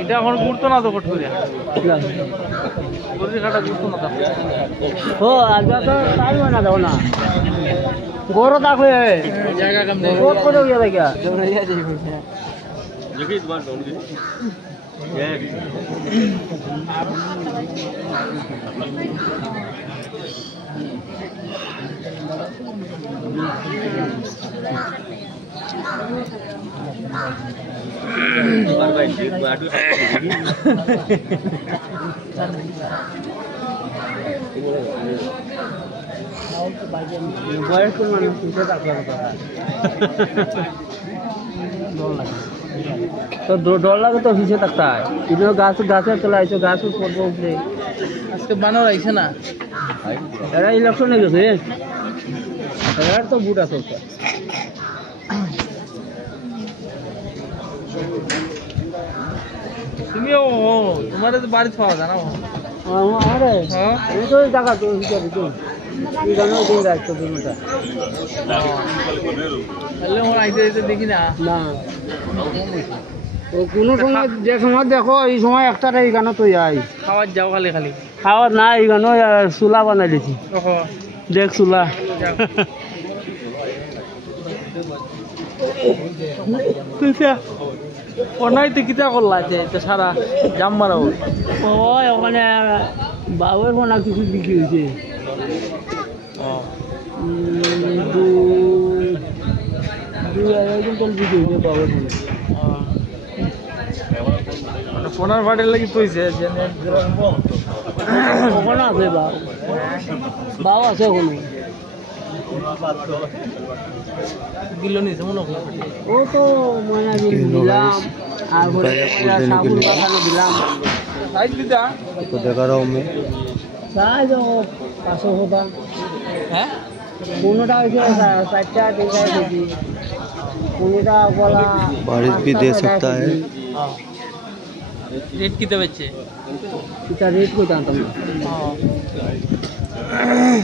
এটা এখন ঘুরতো না তো কট করে গরুর কাটা ঘুরতো না তো ও আজ তো তাই না দাও না গরু দেখলে জায়গা কম নেই কোট করে গিয়া দেখা জমরিয়া যাই দেখি তোমার ডাউন দি बार भाई जी बाटू বয়স কোন মানুষ কিসে থাকবে তো ডর লাগে তো কিসে থাকতে হয় ইনো গাছে তোলাইছো গাছ পড়বো উপরে আজকে বানর আইছে না এরা ইলেকশনে গেছে এরা তো বুট আছে তুমিও তোমার বাড়ি পাওয়া যায় না আরে হ্যাঁ এই তো জায়গা তো হিসাবে তো এই গানো দিন রাত তো দিনটা তাহলে ওর আইতে আইতে দেখি না না ও কোনো সময় যে সময় দেখো এই সময় একটা এই গানো তো যাই খাওয়ার যাও খালি খালি খাওয়ার না এই গানো চুলা বানাই দিছি ওহো দেখ চুলা অনাইতে কিতা করলা যে সারা জাম মারাও ওই ওখানে বাবুর মনে কিছু বিক্রি হয়েছে দুই আড়াই কুইন্টাল বিক্রি হয়েছে বাবুর মানে ফোনার ভাটের লাগি তৈছে ওখানে আছে বাবু আছে ওখানে কিলো নিছে মনে হয় ও তো মানে দিলাম আর সাবুন পাখানো দিলাম সাইজ দিতা तो देखा रहा हूं मैं সাইজ 500 होता হ্যাঁ কোনোটা হয়েছে 60টা 3টা কেজি কোনোটা বলা बारिश भी दे सकता है রেট কিতে বেচছে এটা রেট কই জানতাম না হ্যাঁ